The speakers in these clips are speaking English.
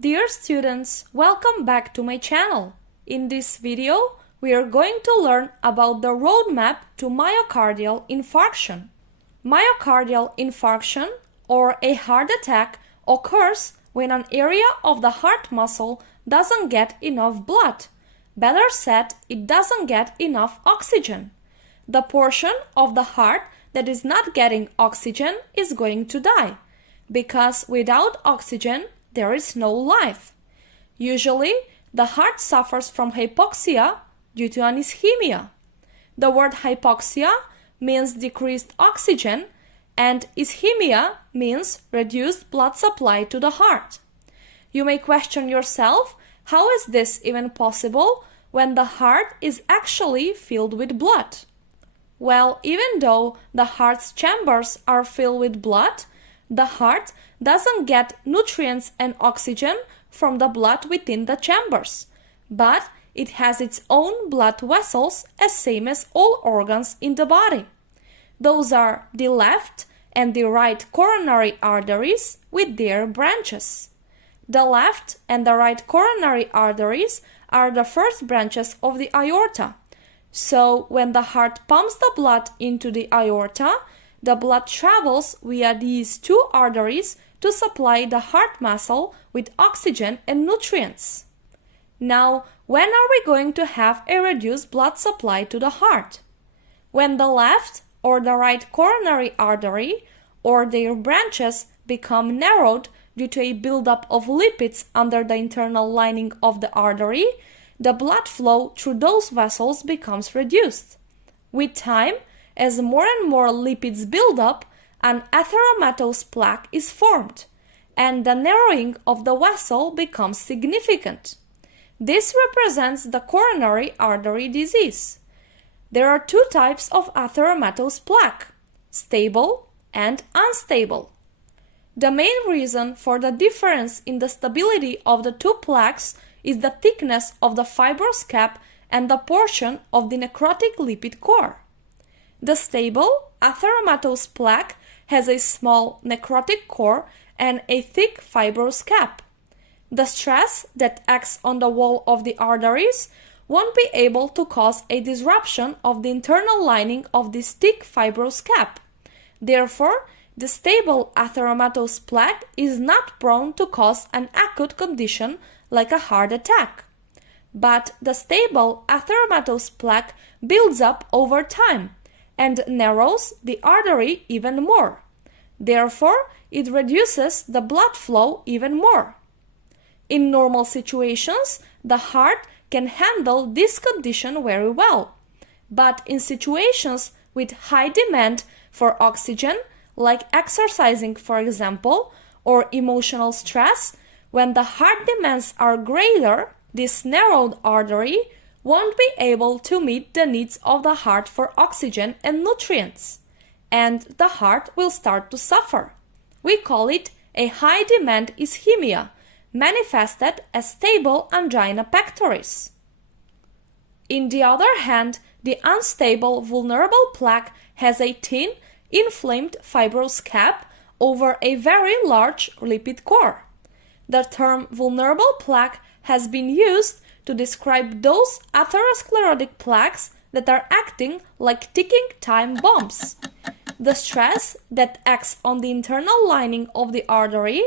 Dear students, welcome back to my channel. In this video, we are going to learn about the roadmap to myocardial infarction. Myocardial infarction, or a heart attack, occurs when an area of the heart muscle doesn't get enough blood. Better said, it doesn't get enough oxygen. The portion of the heart that is not getting oxygen is going to die, because without oxygen, there is no life. Usually, the heart suffers from hypoxia due to an ischemia. The word hypoxia means decreased oxygen, and ischemia means reduced blood supply to the heart. You may question yourself, how is this even possible when the heart is actually filled with blood? Well, even though the heart's chambers are filled with blood, the heart doesn't get nutrients and oxygen from the blood within the chambers, but it has its own blood vessels as same as all organs in the body. Those are the left and the right coronary arteries with their branches. The left and the right coronary arteries are the first branches of the aorta. So when the heart pumps the blood into the aorta, the blood travels via these two arteries to supply the heart muscle with oxygen and nutrients. Now, when are we going to have a reduced blood supply to the heart? When the left or the right coronary artery or their branches become narrowed due to a buildup of lipids under the internal lining of the artery, the blood flow through those vessels becomes reduced. With time, as more and more lipids build up, an atheromatous plaque is formed, and the narrowing of the vessel becomes significant. This represents the coronary artery disease. There are two types of atheromatous plaque, stable and unstable. The main reason for the difference in the stability of the two plaques is the thickness of the fibrous cap and the portion of the necrotic lipid core. The stable atheromatous plaque has a small necrotic core and a thick fibrous cap. The stress that acts on the wall of the arteries won't be able to cause a disruption of the internal lining of this thick fibrous cap. Therefore, the stable atheromatous plaque is not prone to cause an acute condition like a heart attack. But the stable atheromatous plaque builds up over time and narrows the artery even more. Therefore, it reduces the blood flow even more. In normal situations, the heart can handle this condition very well. But in situations with high demand for oxygen, like exercising for example, or emotional stress, when the heart demands are greater, this narrowed artery won't be able to meet the needs of the heart for oxygen and nutrients, and the heart will start to suffer. We call it a high-demand ischemia, manifested as stable angina pectoris. In the other hand, the unstable vulnerable plaque has a thin, inflamed fibrous cap over a very large lipid core. The term vulnerable plaque has been used to describe those atherosclerotic plaques that are acting like ticking time bombs. The stress that acts on the internal lining of the artery,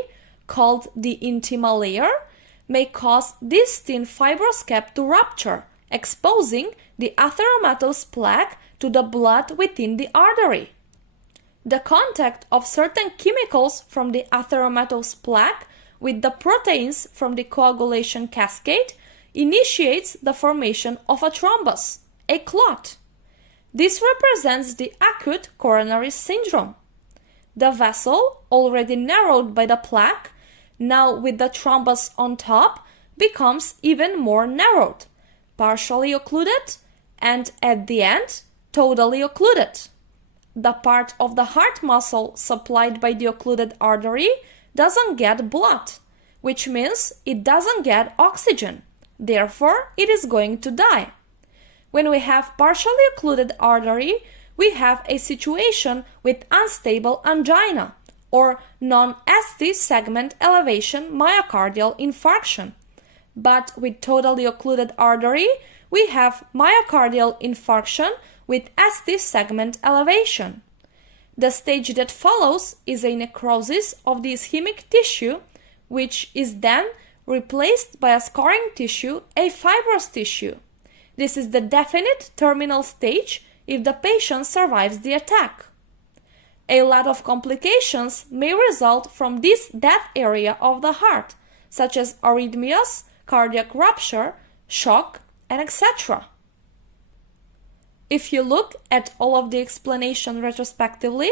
called the intima layer, may cause this thin fibrous cap to rupture, exposing the atheromatous plaque to the blood within the artery. The contact of certain chemicals from the atheromatous plaque with the proteins from the coagulation cascade initiates the formation of a thrombus, a clot. This represents the acute coronary syndrome. The vessel, already narrowed by the plaque, now with the thrombus on top, becomes even more narrowed, partially occluded, and at the end, totally occluded. The part of the heart muscle supplied by the occluded artery doesn't get blood, which means it doesn't get oxygen. Therefore, it is going to die. When we have partially occluded artery, we have a situation with unstable angina, or non-ST segment elevation myocardial infarction. But with totally occluded artery, we have myocardial infarction with ST segment elevation. The stage that follows is a necrosis of the ischemic tissue, which is then replaced by a scarring tissue, a fibrous tissue. This is the definite terminal stage if the patient survives the attack. A lot of complications may result from this death area of the heart, such as arrhythmias, cardiac rupture, shock, and etc. If you look at all of the explanation retrospectively,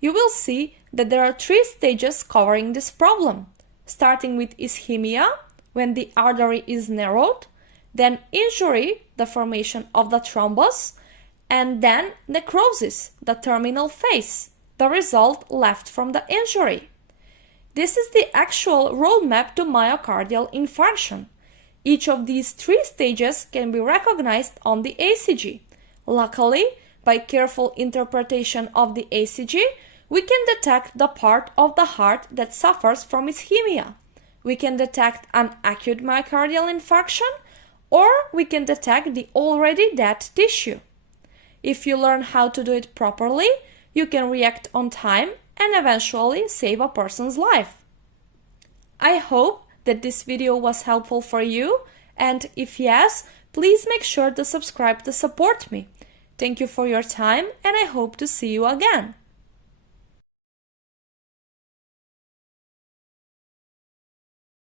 you will see that there are 3 stages covering this problem, starting with ischemia, when the artery is narrowed, then injury, the formation of the thrombus, and then necrosis, the terminal phase, the result left from the injury. This is the actual roadmap to myocardial infarction. Each of these 3 stages can be recognized on the ECG. Luckily, by careful interpretation of the ECG, we can detect the part of the heart that suffers from ischemia. We can detect an acute myocardial infarction, or we can detect the already dead tissue. If you learn how to do it properly, you can react on time and eventually save a person's life. I hope that this video was helpful for you, and if yes, please make sure to subscribe to support me. Thank you for your time, and I hope to see you again.